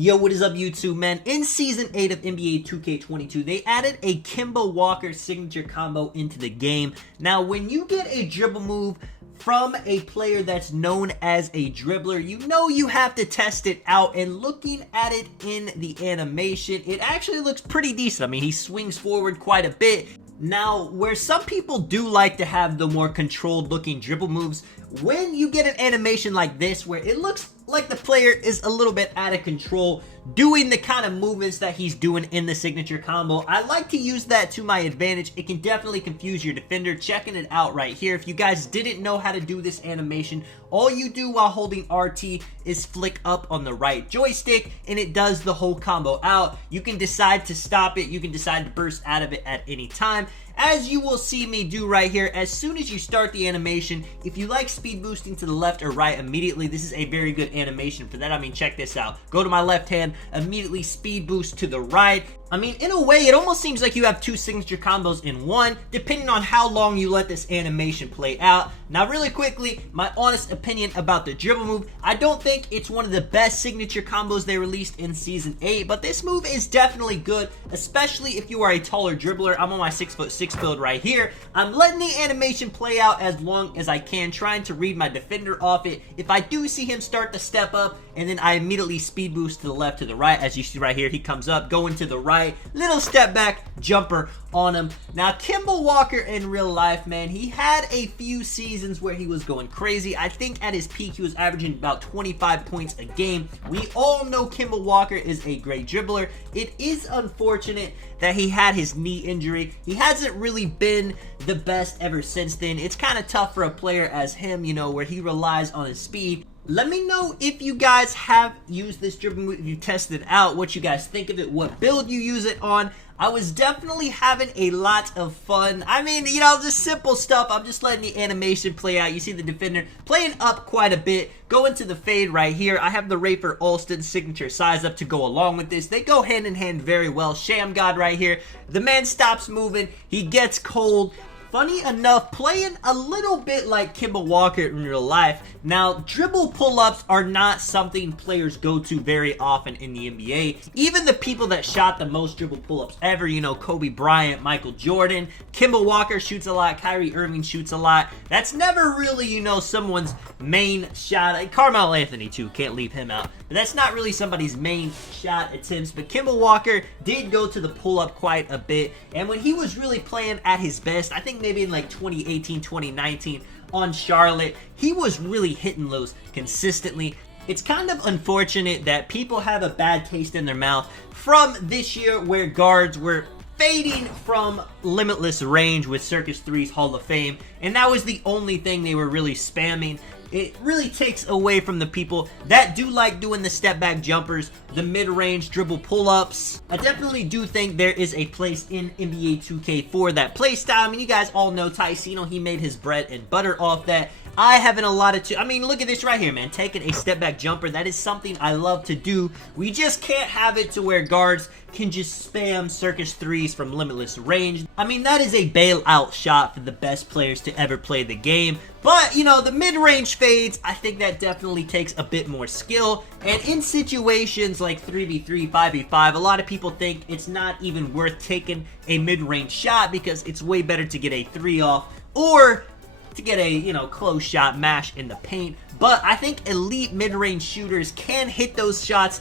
Yo, what is up, YouTube, man? In Season 8 of NBA 2K22, they added a Kemba Walker signature combo into the game. Now, when you get a dribble move from a player that's known as a dribbler, you know you have to test it out, and looking at it in the animation, it actually looks pretty decent. I mean, he swings forward quite a bit. Now, where some people do like to have the more controlled looking dribble moves, when you get an animation like this where it looks like the player is a little bit out of control doing the kind of movements that he's doing in the signature combo, I like to use that to my advantage. It can definitely confuse your defender. Checking it out right here. If you guys didn't know how to do this animation, all you do while holding RT is flick up on the right joystick and it does the whole combo out. You can decide to stop it. You can decide to burst out of it at any time. As you will see me do right here, as soon as you start the animation, if you like speed boosting to the left or right immediately, this is a very good animation for that. I mean, check this out. Go to my left hand, immediately speed boost to the right. I mean, in a way, it almost seems like you have two signature combos in one, depending on how long you let this animation play out. Now, really quickly, my honest opinion about the dribble move, I don't think it's one of the best signature combos they released in Season 8, but this move is definitely good, especially if you are a taller dribbler. I'm on my 6'6" build right here. I'm letting the animation play out as long as I can, trying to read my defender off it. If I do see him start to step up, and then I immediately speed boost to the left, to the right, as you see right here, he comes up, going to the right, little step back jumper on him. Now, Kemba Walker in real life, man, he had a few seasons where he was going crazy. I think at his peak, he was averaging about 25 points a game. We all know Kemba Walker is a great dribbler. It is unfortunate that he had his knee injury. He hasn't really been the best ever since then. It's kind of tough for a player as him, you know, where he relies on his speed. Let me know if you guys have used this dribble move, if you tested it out, what you guys think of it, what build you use it on. I was definitely having a lot of fun. I mean, you know, just simple stuff. I'm just letting the animation play out. You see the defender playing up quite a bit. Going to the fade right here. I have the Rafer Alston signature size up to go along with this. They go hand in hand very well. Sham God right here. The man stops moving. He gets cold. Funny enough, playing a little bit like Kemba Walker in real life. Now, dribble pull-ups are not something players go to very often in the NBA. Even the people that shot the most dribble pull-ups ever, you know, Kobe Bryant, Michael Jordan, Kemba Walker shoots a lot, Kyrie Irving shoots a lot. That's never really, you know, someone's main shot. Carmelo Anthony, too, can't leave him out. But that's not really somebody's main shot attempts. But Kemba Walker did go to the pull-up quite a bit. And when he was really playing at his best, I think maybe in like 2018, 2019 on Charlotte, he was really hitting those consistently. It's kind of unfortunate that people have a bad taste in their mouth from this year where guards were fading from limitless range with Circus 3's Hall of Fame, and that was the only thing they were really spamming. It really takes away from the people that do like doing the step back jumpers, the mid-range dribble pull-ups. I definitely do think there is a place in NBA 2K for that playstyle. I mean, you guys all know Ticino, he made his bread and butter off that. I haven't allotted to, I mean, look at this right here, man. Taking a step back jumper, that is something I love to do. We just can't have it to where guards can just spam Circus 3s from limitless range. I mean, that is a bailout shot for the best players to ever play the game. But, you know, the mid-range fades, I think that definitely takes a bit more skill. And in situations like 3v3, 5v5, a lot of people think it's not even worth taking a mid-range shot because it's way better to get a 3 off or to get a, you know, close shot mash in the paint. But I think elite mid-range shooters can hit those shots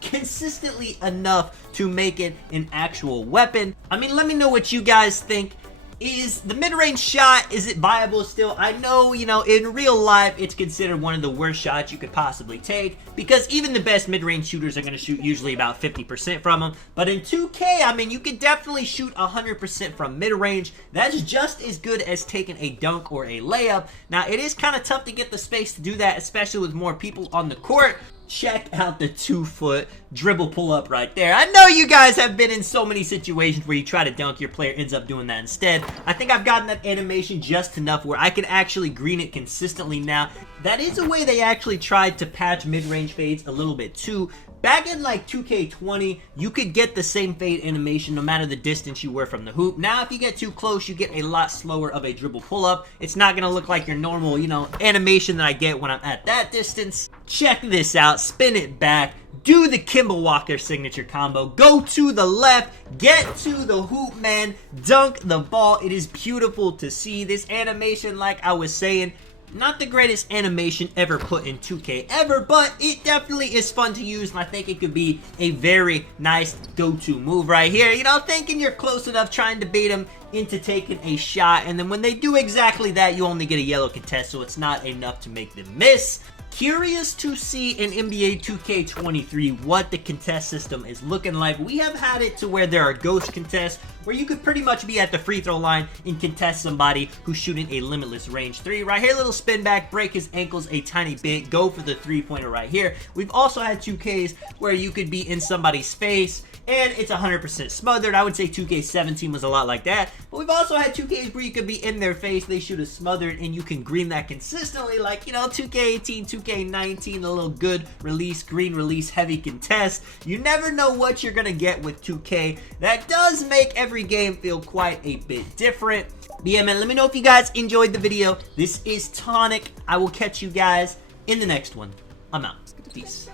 consistently enough to make it an actual weapon. I mean, let me know what you guys think. Is the mid-range shot, is it viable still? I know, you know, in real life, it's considered one of the worst shots you could possibly take because even the best mid-range shooters are going to shoot usually about 50% from them. But in 2K, I mean, you could definitely shoot 100% from mid-range. That's just as good as taking a dunk or a layup. Now, it is kind of tough to get the space to do that, especially with more people on the court. Check out the 2-foot dribble pull-up right there. I know you guys have been in so many situations where you try to dunk, your player ends up doing that instead. I think I've gotten that animation just enough where I can actually green it consistently now. That is a way they actually tried to patch mid-range fades a little bit too. Back in like 2K20, you could get the same fade animation no matter the distance you were from the hoop. Now, if you get too close, you get a lot slower of a dribble pull-up. It's not going to look like your normal, you know, animation that I get when I'm at that distance. Check this out. Spin it back. do the Kemba Walker signature combo. Go to the left, get to the hoop, man, dunk the ball. It is beautiful to see. This animation, like I was saying, not the greatest animation ever put in 2K ever, but it definitely is fun to use, and I think it could be a very nice go-to move right here. You know, thinking you're close enough, trying to bait them into taking a shot, and then when they do exactly that, you only get a yellow contest, so it's not enough to make them miss. Curious to see in NBA 2K23 what the contest system is looking like. We have had it to where there are ghost contests where you could pretty much be at the free throw line and contest somebody who's shooting a limitless range three. Right here, little spin back, break his ankles a tiny bit, go for the three-pointer right here. We've also had 2Ks where you could be in somebody's face and it's 100% smothered. I would say 2K17 was a lot like that. But we've also had 2Ks where you could be in their face, they shoot a smothered, and you can green that consistently, like, you know, 2K18, 2K19, a little good release, green release, heavy contest. You never know what you're going to get with 2K. That does make every game feel quite a bit different. But yeah, man, let me know if you guys enjoyed the video. This is Tonic. I will catch you guys in the next one. I'm out. Peace.